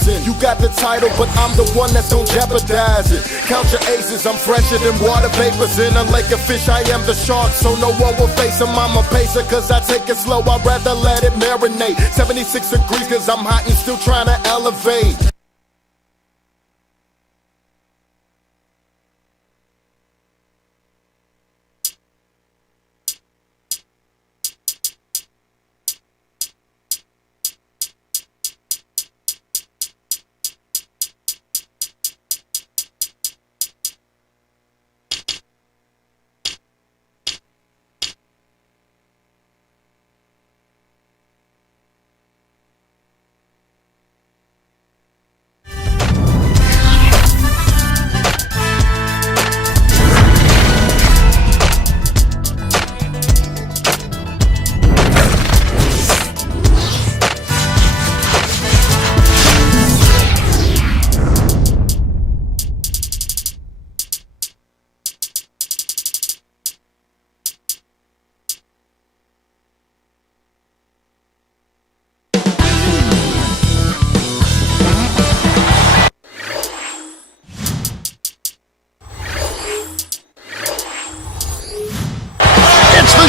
rising. You got the title, but I'm the one that's gonna jeopardize it. Count your aces, I'm fresher than water vapors in a lake of fish. I am the shark, so no one will face him. I'm a pacer, cause I take it slow. I'd rather let it marinate. 76 degrees, cause I'm hot and still trying to elevate.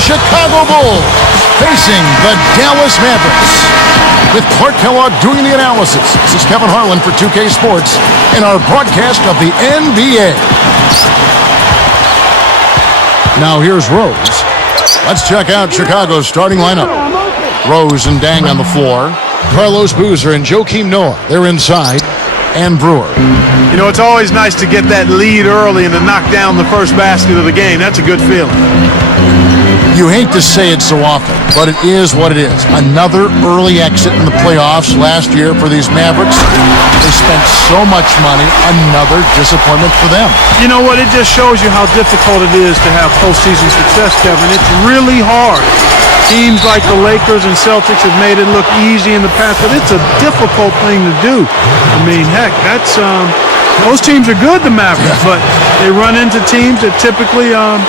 Chicago Bulls facing the Dallas Mavericks. With Clark Kellogg doing the analysis, this is Kevin Harlan for 2K Sports in our broadcast of the NBA. Now here's Rose. Let's check out Chicago's starting lineup. Rose and Dang on the floor. Carlos Boozer and Joakim Noah, they're inside. And Brewer. You know, it's always nice to get that lead early and to knock down the first basket of the game. That's a good feeling. You hate to say it so often, but it is what it is. Another early exit in the playoffs last year for these Mavericks. They spent so much money. Another disappointment for them. You know what? It just shows you how difficult it is to have postseason success, Kevin. It's really hard. Teams like the Lakers and Celtics have made it look easy in the past, but it's a difficult thing to do. I mean, heck, that's those teams are good, the Mavericks, but they run into teams that typically are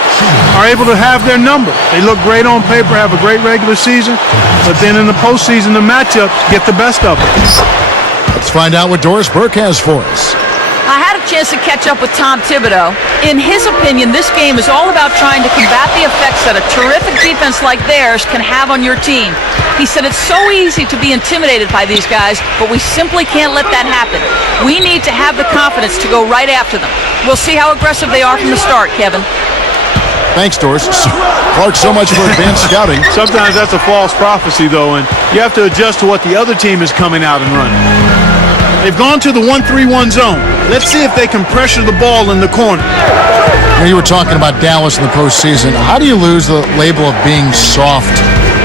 able to have their number. They look great on paper, have a great regular season, but then in the postseason, the matchups get the best of them. Let's find out what Doris Burke has for us. I had a chance to catch up with Tom Thibodeau. In his opinion, this game is all about trying to combat the effects that a terrific defense like theirs can have on your team. He said it's so easy to be intimidated by these guys, but we simply can't let that happen. We need to have the confidence to go right after them. We'll see how aggressive they are from the start, Kevin. Thanks, Doris. Clark, so much for advanced scouting. Sometimes that's a false prophecy, though, and you have to adjust to what the other team is coming out and running. They've gone to the 1-3-1 zone. Let's see if they can pressure the ball in the corner. You were talking about Dallas in the postseason. How do you lose the label of being soft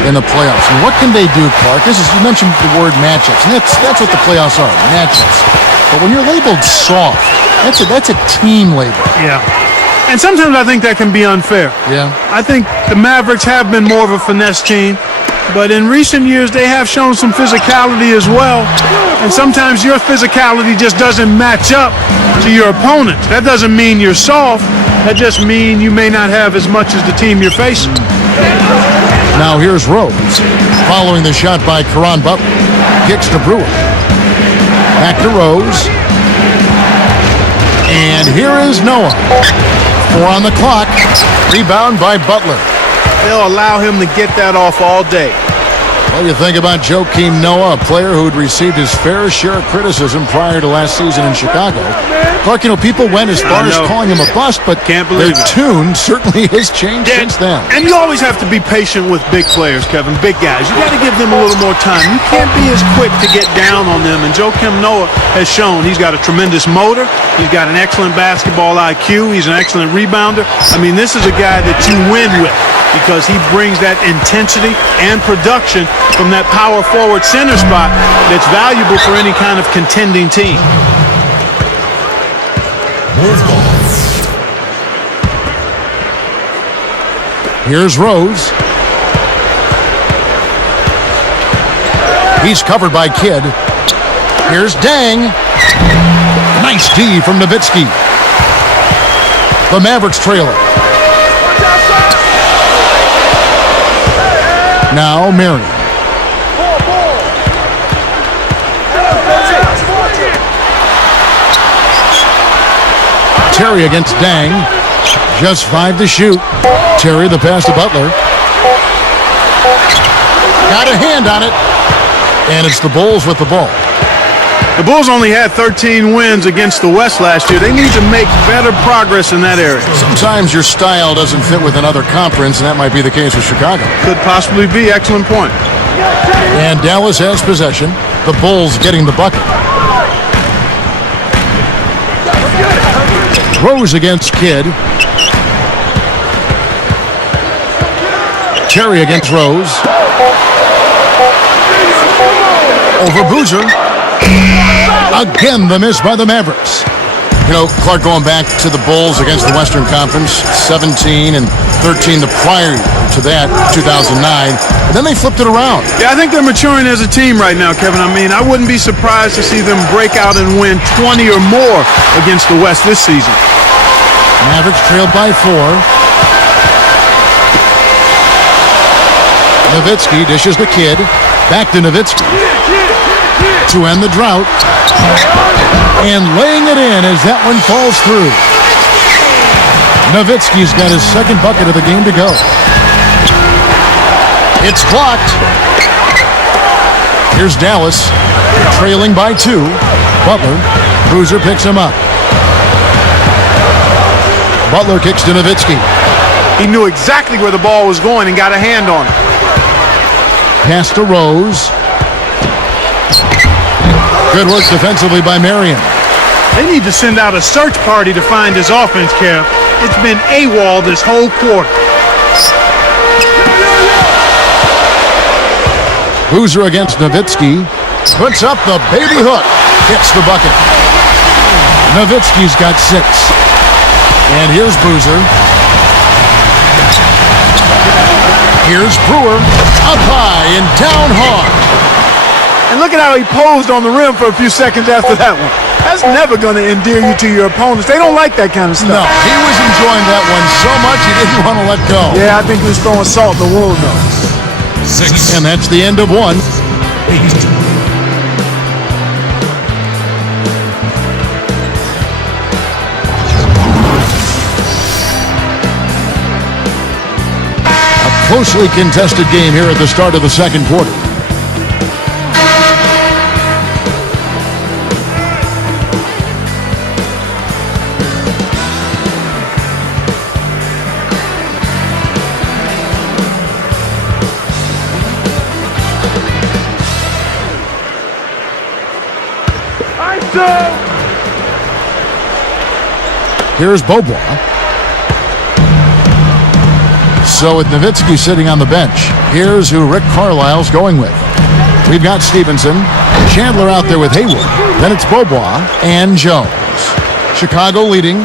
in the playoffs? And what can they do, Clark? You mentioned the word matchups, and that's what the playoffs are, matchups. But when you're labeled soft, that's a team label. Yeah. And sometimes I think that can be unfair. Yeah. I think the Mavericks have been more of a finesse team, but in recent years they have shown some physicality as well. And sometimes your physicality just doesn't match up to your opponent. That doesn't mean you're soft. That just means you may not have as much as the team you're facing. Now here's Rose. Following the shot by Caron Butler. Kicks to Brewer. Back to Rose. And here is Noah. 4 on the clock. Rebound by Butler. They'll allow him to get that off all day. What do you think about Joakim Noah, a player who had received his fair share of criticism prior to last season in Chicago? Clark, people went as far as calling him a bust, but their tune certainly has changed since then. And you always have to be patient with big players, Kevin, big guys. You got to give them a little more time. You can't be as quick to get down on them. And Joakim Noah has shown he's got a tremendous motor. He's got an excellent basketball IQ. He's an excellent rebounder. I mean, this is a guy that you win with because he brings that intensity and production from that power forward center spot that's valuable for any kind of contending team. Here's Rose. He's covered by Kidd. Here's Dang. Nice D from Nowitzki. The Mavericks trailer. Now Marion. Terry against Dang. Just 5 to shoot. Terry, the pass to Butler. Got a hand on it. And it's the Bulls with the ball. The Bulls only had 13 wins against the West last year. They need to make better progress in that area. Sometimes your style doesn't fit with another conference, and that might be the case with Chicago. Could possibly be. Excellent point. And Dallas has possession. The Bulls getting the bucket. Rose against Kidd. Terry against Rose. Over Boozer. Again, the miss by the Mavericks. You know, Clark, going back to the Bulls against the Western Conference, 17 and 13 the prior year to that, 2009. And then they flipped it around. Yeah, I think they're maturing as a team right now, Kevin. I mean, I wouldn't be surprised to see them break out and win 20 or more against the West this season. Mavericks trailed by 4. Nowitzki dishes the Kid. Back to Nowitzki to end the drought. And laying it in as that one falls through. Nowitzki's got his second bucket of the game to go. It's clocked. Here's Dallas, trailing by 2. Butler. Boozer picks him up. Butler kicks to Nowitzki. He knew exactly where the ball was going and got a hand on it. Pass to Rose. Good work defensively by Marion. They need to send out a search party to find his offense, Kev. It's been AWOL this whole quarter. Boozer against Nowitzki. Puts up the baby hook. Hits the bucket. Nowitzki's got 6. And here's Boozer. Here's Brewer. Up high and down hard. And look at how he posed on the rim for a few seconds after that one. That's never going to endear you to your opponents. They don't like that kind of stuff. No, he was enjoying that one so much he didn't want to let go. Yeah, I think he was throwing salt in the wound, though. 6. And that's the end of 1. 8. Closely contested game here at the start of the second quarter. Here's Beaubois. So with Nowitzki sitting on the bench, here's who Rick Carlisle's going with. We've got Stevenson, Chandler out there with Hayward. Then it's Beaubois and Jones. Chicago leading.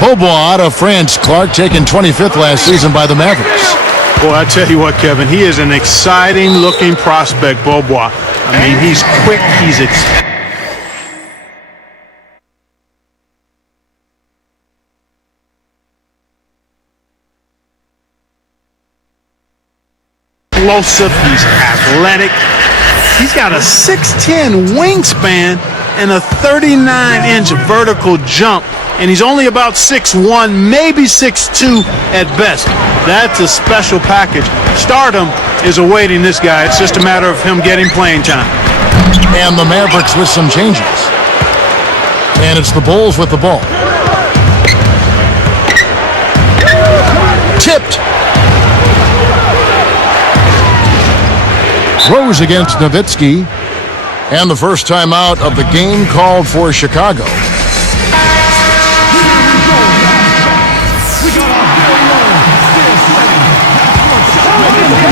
Beaubois out of France. Clark taken 25th last season by the Mavericks. Boy, I tell you what, Kevin, he is an exciting-looking prospect, Beaubois. I mean, he's quick, he's explosive, he's athletic. He's got a 6'10" wingspan and a 39-inch vertical jump, and he's only about 6'1", maybe 6'2" at best. That's a special package. Stardom is awaiting this guy. It's just a matter of him getting playing time. And the Mavericks with some changes. And it's the Bulls with the ball. Tipped. Rose against Nowitzki. And the first timeout of the game called for Chicago.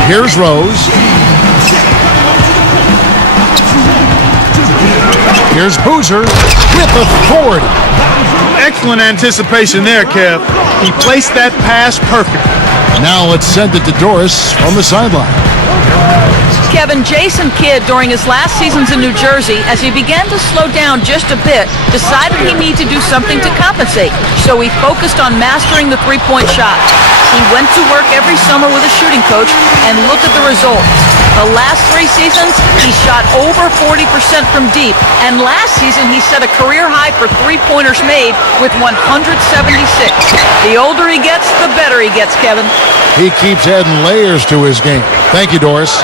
Here's Rose. Here's Boozer with authority. Excellent anticipation there, Kev. He placed that pass perfectly. Now let's send it to Doris from the sideline. Kevin, Jason Kidd, during his last seasons in New Jersey, as he began to slow down just a bit, decided he needed to do something to compensate. So he focused on mastering the three-point shot. He went to work every summer with a shooting coach, and look at the results. The last 3 seasons, he shot over 40% from deep, and last season he set a career high for three-pointers made with 176. The older he gets, the better he gets, Kevin. He keeps adding layers to his game. Thank you, Doris.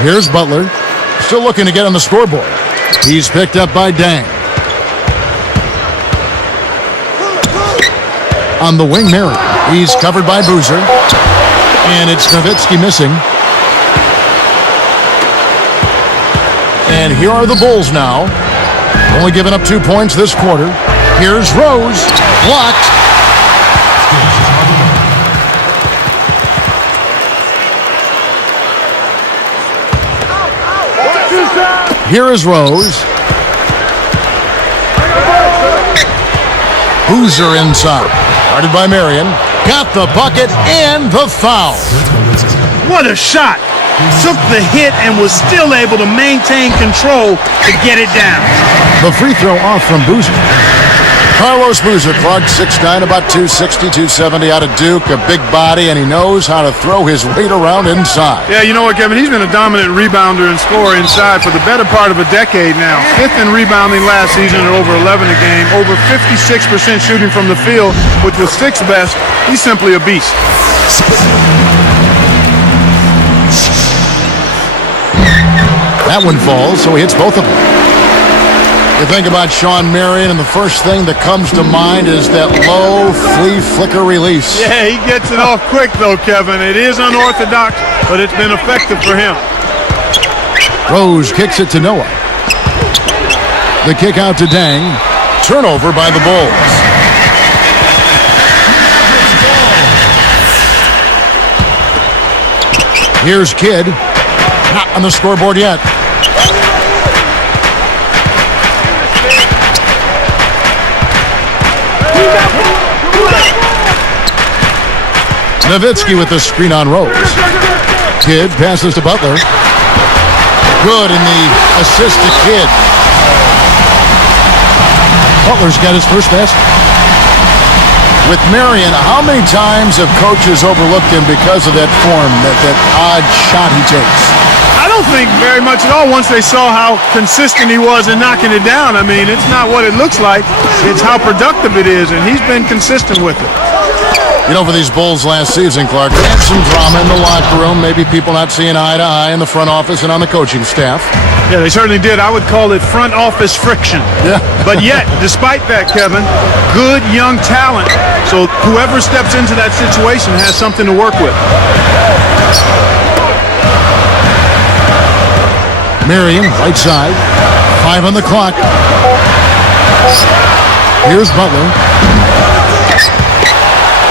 Here's Butler, still looking to get on the scoreboard. He's picked up by Dang. On the wing, Mary. He's covered by Boozer. And it's Nowitzki missing. And here are the Bulls now. Only giving up 2 points this quarter. Here's Rose. Blocked. Here is Rose. Boozer inside. Guarded by Marion. Got the bucket and the foul. What a shot. Took the hit and was still able to maintain control to get it down. The free throw off from Boozer. Carlos Boozer, Clark, 6'9", about 260, 270 out of Duke, a big body, and he knows how to throw his weight around inside. Yeah, you know what, Kevin? He's been a dominant rebounder and scorer inside for the better part of a decade now. 5th in rebounding last season at over 11 a game, over 56% shooting from the field, which was 6th best. He's simply a beast. That one falls, so he hits both of them. You think about Sean Marion, and the first thing that comes to mind is that low flea flicker release. Yeah, he gets it off quick, though, Kevin. It is unorthodox, but it's been effective for him. Rose kicks it to Noah. The kick out to Dang. Turnover by the Bulls. Here's Kidd. Not on the scoreboard yet. Nowitzki with the screen on Rose. Kidd passes to Butler. Good in the assist to Kidd. Butler's got his first basket. With Marion, how many times have coaches overlooked him because of that form, that odd shot he takes? I don't think very much at all once they saw how consistent he was in knocking it down. I mean, it's not what it looks like. It's how productive it is, and he's been consistent with it. You know, for these Bulls last season, Clark, they had some drama in the locker room, maybe people not seeing eye to eye in the front office and on the coaching staff. Yeah, they certainly did. I would call it front office friction. Yeah. But yet, despite that, Kevin, good young talent. So whoever steps into that situation has something to work with. Marion, right side. 5 on the clock. Here's Butler.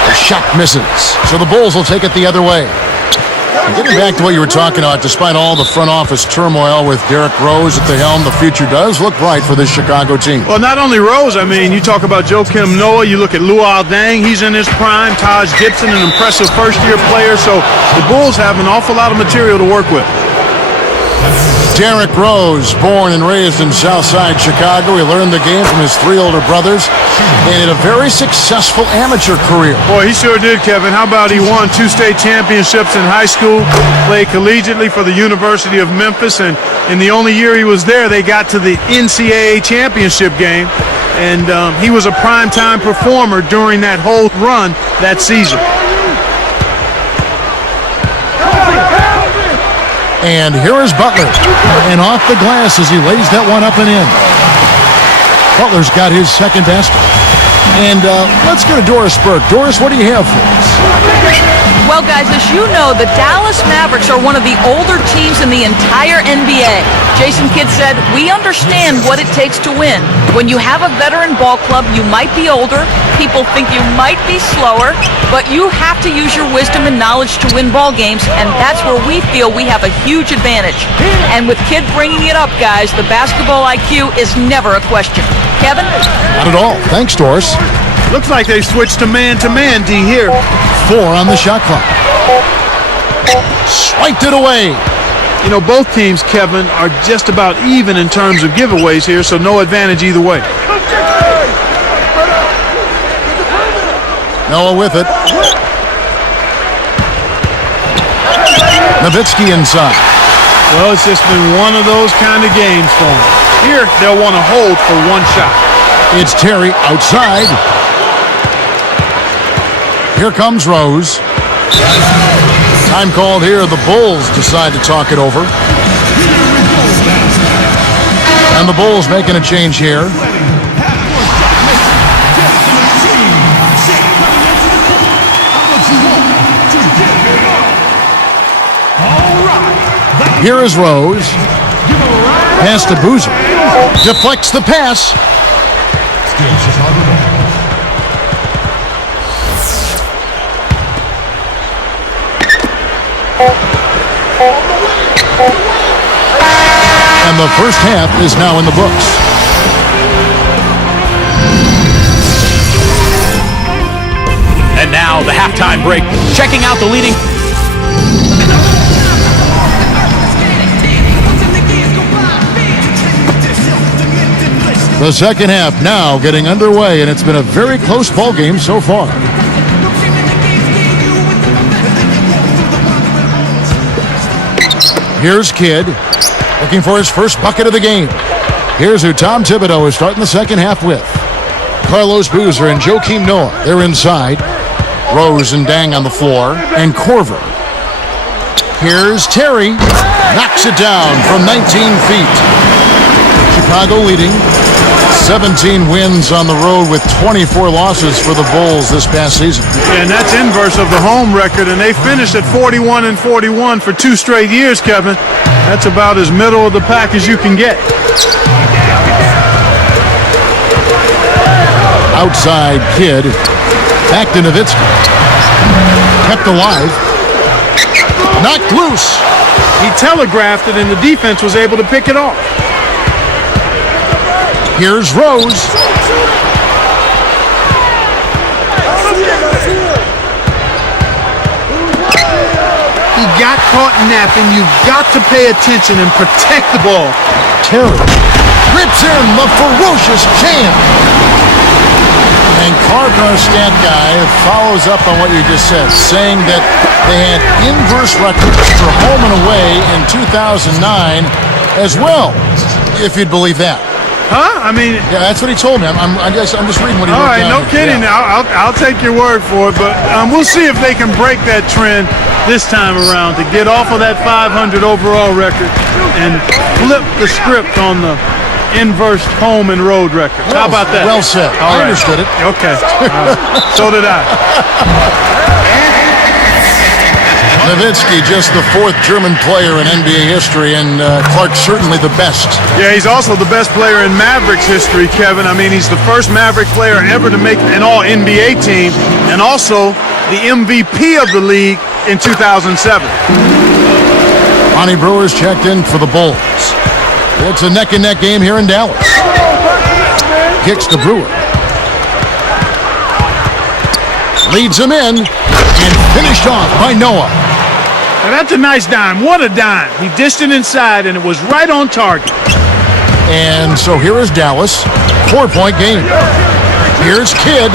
The shot misses. So the Bulls will take it the other way. And getting back to what you were talking about, despite all the front office turmoil with Derrick Rose at the helm, the future does look bright for this Chicago team. Well, not only Rose, I mean, you talk about Joakim Noah, you look at Luol Deng, he's in his prime, Taj Gibson, an impressive first-year player, so the Bulls have an awful lot of material to work with. Derrick Rose, born and raised in Southside Chicago. He learned the game from his 3 older brothers and had a very successful amateur career. Boy, he sure did, Kevin. How about he won 2 state championships in high school, played collegiately for the University of Memphis, and in the only year he was there, they got to the NCAA championship game, and he was a primetime performer during that whole run that season. And here is Butler. And off the glass as he lays that one up and in. Butler's got his second basket. And let's go to Doris Burke. Doris, what do you have for us? Well, guys, as you know, the Dallas Mavericks are one of the older teams in the entire NBA. Jason Kidd said, "We understand what it takes to win. When you have a veteran ball club, you might be older, people think you might be slower, but you have to use your wisdom and knowledge to win ball games, and that's where we feel we have a huge advantage." And with Kidd bringing it up, guys, the basketball IQ is never a question. Kevin? Not at all. Thanks, Doris. Looks like they switched to man, D, here. 4 on the shot clock. Swiped it away. You know, both teams, Kevin, are just about even in terms of giveaways here, so no advantage either way. Noah with it. Nowitzki inside. Well, it's just been one of those kind of games for them. Here, they'll want to hold for one shot. It's Terry outside. Here comes Rose. Time called here. The Bulls decide to talk it over. And the Bulls making a change here. Here is Rose. Pass to Boozer. Deflects the pass. And the first half is now in the books. And now the halftime break. Checking out the leading. The second half now getting underway, and it's been a very close ball game so far. Here's Kidd, looking for his first bucket of the game. Here's who Tom Thibodeau is starting the second half with. Carlos Boozer and Joakim Noah, they're inside. Rose and Dang on the floor, and Korver. Here's Terry, knocks it down from 19 feet. Chicago leading. 17 wins on the road with 24 losses for the Bulls this past season. Yeah, and that's inverse of the home record, and they finished at 41-41 for 2 straight years, Kevin. That's about as middle of the pack as you can get. Outside Kidd, back to Nowitzki. Kept alive. Knocked loose. He telegraphed it, and the defense was able to pick it off. Here's Rose. He got caught napping. You've got to pay attention and protect the ball. Terry rips in the ferocious jam. And Clark, our stat guy, follows up on what you just said, saying that they had inverse records for home and away in 2009 as well, if you'd believe that. Huh? I mean, yeah, that's what he told me. I'm just reading what he all wrote right, down. no kidding. Yeah. I'll take your word for it, but we'll see if they can break that trend this time around to get off of that 500 overall record and flip the script on the inverse home and road record. How about that? Well said. All I right. understood it. Okay. So did I. Nowitzki, just the 4th German player in NBA history, and Clark certainly the best. Yeah, he's also the best player in Mavericks history, Kevin. I mean, he's the first Maverick player ever to make an All-NBA team, and also the MVP of the league in 2007. Lonnie Brewer's checked in for the Bulls. It's a neck-and-neck game here in Dallas. Kicks to Brewer. Leads him in, and finished off by Noah. Now that's a nice dime. What a dime. He dished it inside, and it was right on target. And so here is Dallas. 4-point game. Here's Kidd.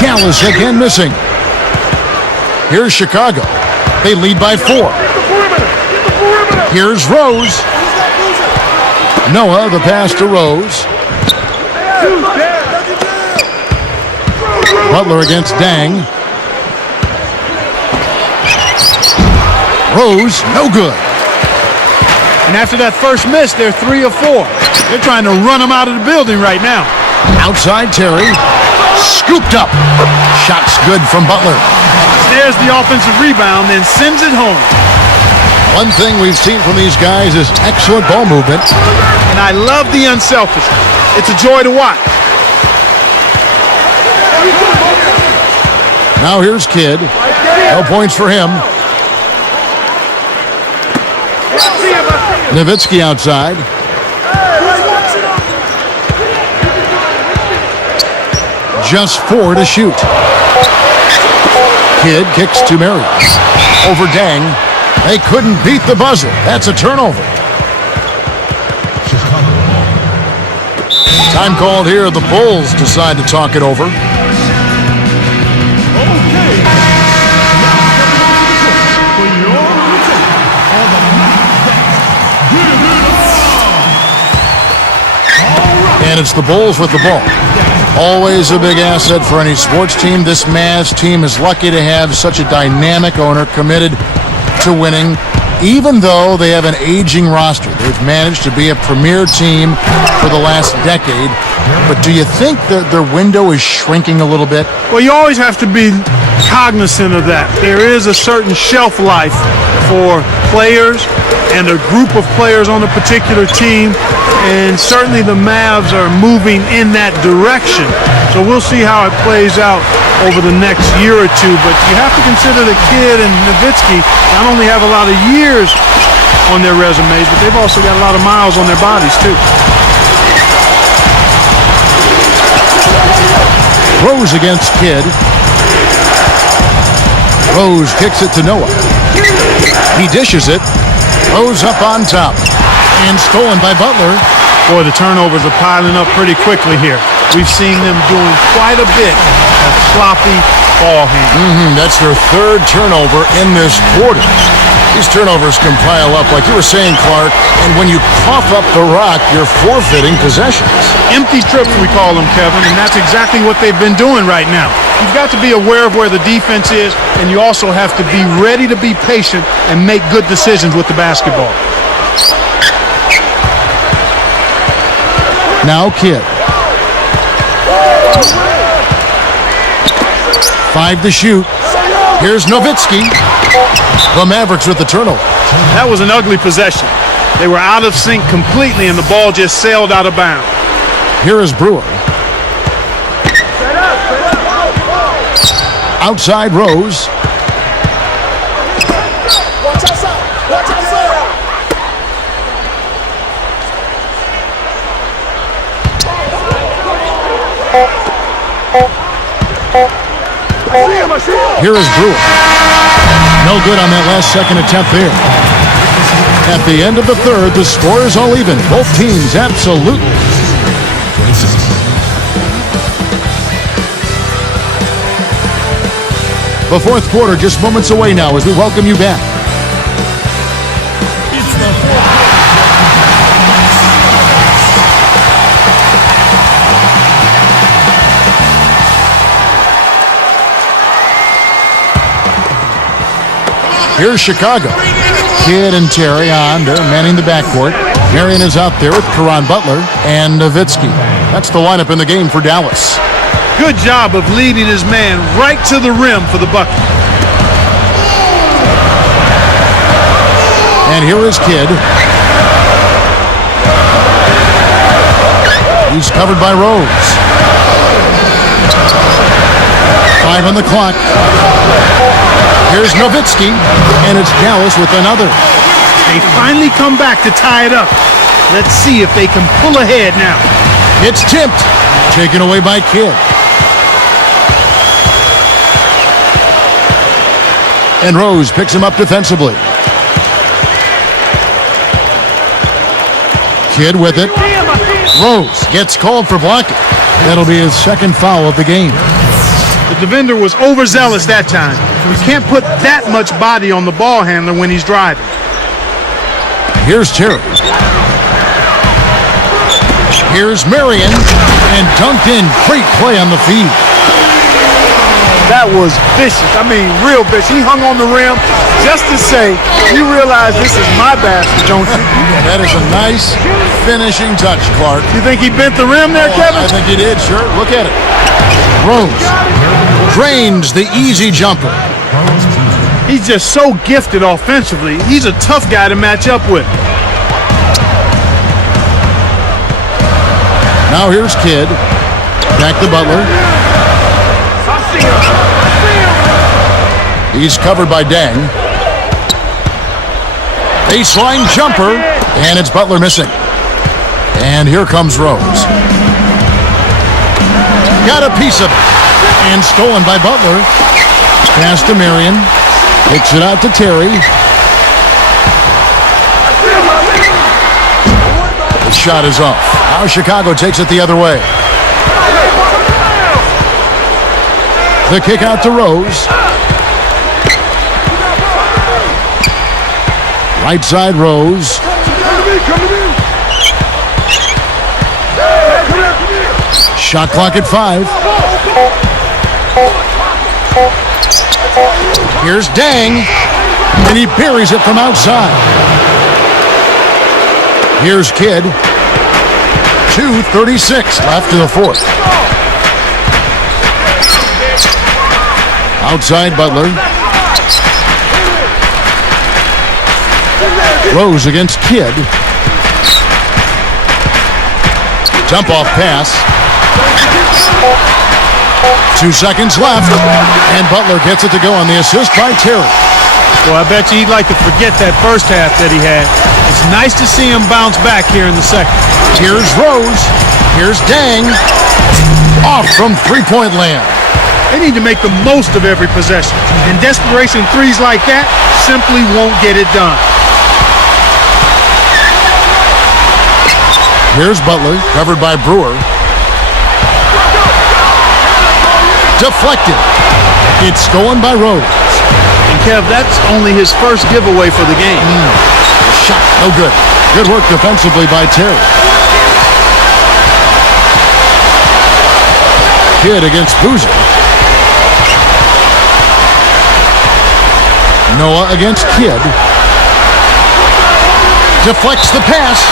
Dallas again missing. Here's Chicago. They lead by 4. Here's Rose. Noah, the pass to Rose. Butler against Dang. Rose, no good. And after that first miss, they're 3 of 4. They're trying to run him out of the building right now. Outside Terry. Scooped up. Shot's good from Butler. There's the offensive rebound, then sends it home. One thing we've seen from these guys is excellent ball movement. And I love the unselfishness. It's a joy to watch. Now here's Kidd. No points for him. Nowitzki outside. just 4 to shoot. Kidd kicks to Marion. Over Dang. They couldn't beat the buzzer. That's a turnover. Time called here. The Bulls decide to talk it over. And it's the Bulls with the ball. Always a big asset for any sports team. This Mavs team is lucky to have such a dynamic owner committed to winning. Even though they have an aging roster, they've managed to be a premier team for the last decade. But do you think that their window is shrinking a little bit? Well, you always have to be cognizant of that. There is a certain shelf life for players and a group of players on a particular team, and certainly the Mavs are moving in that direction. So we'll see how it plays out over the next year or two, but you have to consider that Kidd and Nowitzki not only have a lot of years on their resumes, but they've also got a lot of miles on their bodies too. Rose against Kidd. Rose kicks it to Noah. He dishes it. Rose up on top. And stolen by Butler. Boy, the turnovers are piling up pretty quickly here. We've seen them doing quite a bit of sloppy ball handling. That's their third turnover in this quarter. These turnovers can pile up, like you were saying, Clark, and when you cough up the rock, you're forfeiting possessions. Empty trips, we call them, Kevin, and that's exactly what they've been doing right now. You've got to be aware of where the defense is, and you also have to be ready to be patient and make good decisions with the basketball. Now Kidd. 5 to shoot. Here's Nowitzki. The Mavericks with the turnover. That was an ugly possession. They were out of sync completely, and the ball just sailed out of bounds. Here is Brewer. Outside Rose. Watch outside. Watch outside. Here is Brewer. No good on that last second attempt there. At the end of the third, the score is all even. Both teams absolutely. The fourth quarter just moments away now as we welcome you back. Here's Chicago. Kidd and Terry on. They're manning the backcourt. Marion is out there with Caron Butler and Nowitzki. That's the lineup in the game for Dallas. Good job of leading his man right to the rim for the bucket. And here is Kidd. He's covered by Rose. 5 on the clock. Here's Nowitzki, and it's Dallas with another. They finally come back to tie it up. Let's see if they can pull ahead now. It's tipped. Taken away by Kidd. And Rose picks him up defensively. Kidd with it. Rose gets called for blocking. That'll be his second foul of the game. The defender was overzealous that time. You can't put that much body on the ball handler when he's driving. Here's Terry. Here's Marion. And dunked in. Great play on the feed. That was vicious. I mean, real vicious. He hung on the rim just to say, you realize this is my basket, don't you? That is a nice finishing touch, Clark. You think he bent the rim there, Kevin? I think he did, sure. Look at it. Rose drains the easy jumper. He's just so gifted offensively. He's a tough guy to match up with. Now here's Kidd. Back to Butler. He's covered by Dang. Baseline jumper, and it's Butler missing. And here comes Rose. got a piece of it. And stolen by Butler. Pass to Marion. Kicks it out to Terry. The shot is off. Now Chicago takes it the other way. The kick out to Rose. Right side Rose. Shot clock at 5. Here's Dang. And he buries it from outside. Here's Kidd. 2:36 left in the fourth. Outside Butler. Rose against Kidd. Jump off pass. 2 seconds left. And Butler gets it to go on the assist by Terry. Well, I bet you he'd like to forget that first half that he had. It's nice to see him bounce back here in the second. Here's Rose. Here's Dang. Off from three-point land. They need to make the most of every possession. And desperation threes like that simply won't get it done. Here's Butler, covered by Brewer. Deflected. It's stolen by Rose. And Kev, that's only his first giveaway for the game. Shot, no good. Good work defensively by Terry. Kidd against Boozer. Noah against Kidd. Deflects the pass.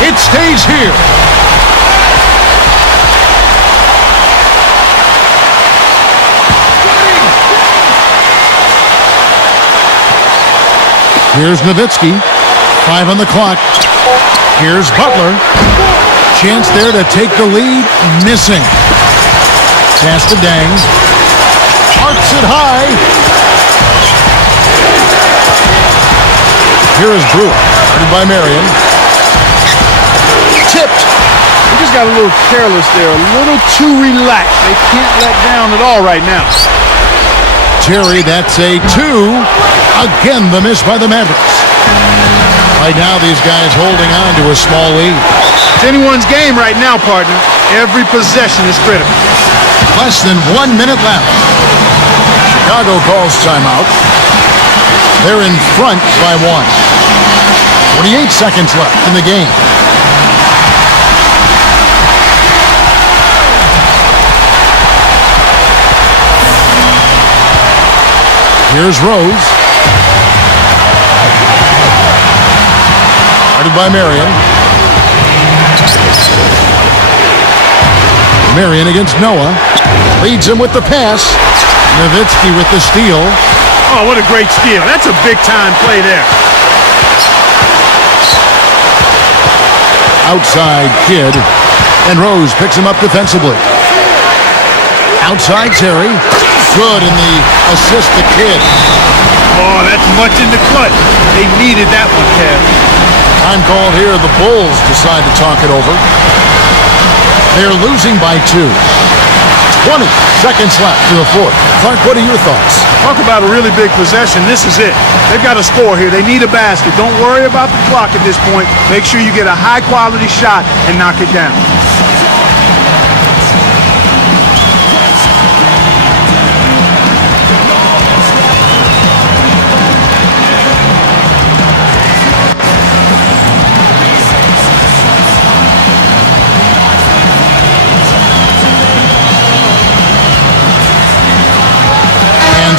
It stays here. Here's Nowitzki. 5 on the clock. Here's Butler. Chance there to take the lead. Missing. Pass to Dang. Arcs it high. Here is Brewer. Guarded by Marion. Tipped. He just got a little careless there. A little too relaxed. They can't let down at all right now. Terry, that's a 2. Again, the miss by the Mavericks. Right now, these guys holding on to a small lead. It's anyone's game right now, partner. Every possession is critical. Less than 1 minute left. Chicago calls timeout. They're in front by 1. 48 seconds left in the game. Here's Rose. Guarded by Marion. Marion against Noah. Leads him with the pass. Nowitzki with the steal. Oh, what a great steal. That's a big-time play there. Outside Kidd. And Rose picks him up defensively. Outside Terry. Good in the assist to Kidd. Oh, that's much in the clutch. They needed that one, Kev. Time called here. The Bulls decide to talk it over. They're losing by 2. 20 seconds left to the fourth. Clark, what are your thoughts? Talk about a really big possession. This is it. They've got to score here. They need a basket. Don't worry about the clock at this point. Make sure you get a high-quality shot and knock it down.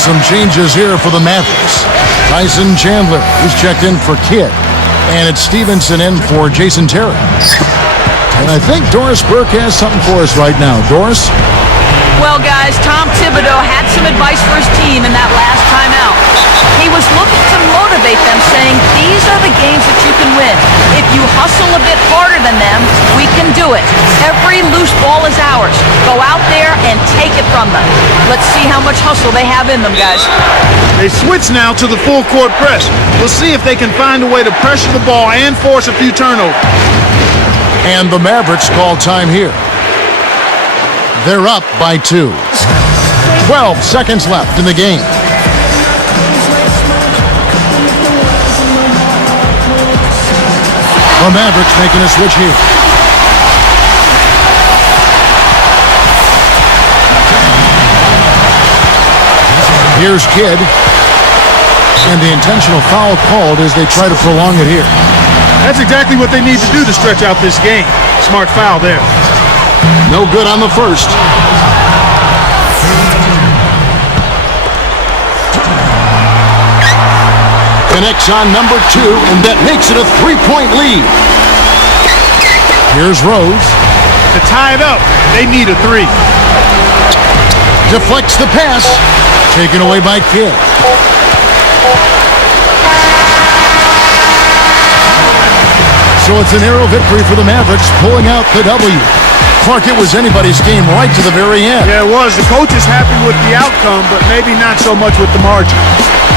Some changes here for the Mavericks. Tyson Chandler is checked in for Kidd, and it's Stevenson in for Jason Terry. And I think Doris Burke has something for us right now. Doris? Well, guys, Tom Thibodeau had some advice for his team in that last timeout. He was looking to motivate them, saying, these are the games that you can win. If you hustle a bit harder than them, we can do it. Every loose ball is ours. Go out there and take it from them. Let's see how much hustle they have in them, guys. They switch now to the full court press. We'll see if they can find a way to pressure the ball and force a few turnovers. And the Mavericks call time here. They're up by 2. 12 seconds left in the game. The Mavericks making a switch here. Here's Kidd. And the intentional foul called as they try to prolong it here. That's exactly what they need to do to stretch out this game. Smart foul there. No good on the first. Connects on number 2, and that makes it a 3-point lead. Here's Rose. To tie it up, they need a 3. Deflects the pass. Taken away by Kidd. So it's a narrow victory for the Mavericks, pulling out the W. Clark, it was anybody's game right to the very end. Yeah, it was. The coach is happy with the outcome, but maybe not so much with the margin.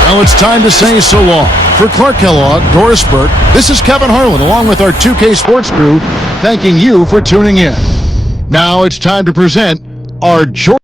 Well, it's time to say so long. For Clark Kellogg, Doris Burke, this is Kevin Harlan, along with our 2K Sports crew, thanking you for tuning in. Now it's time to present our Joedirt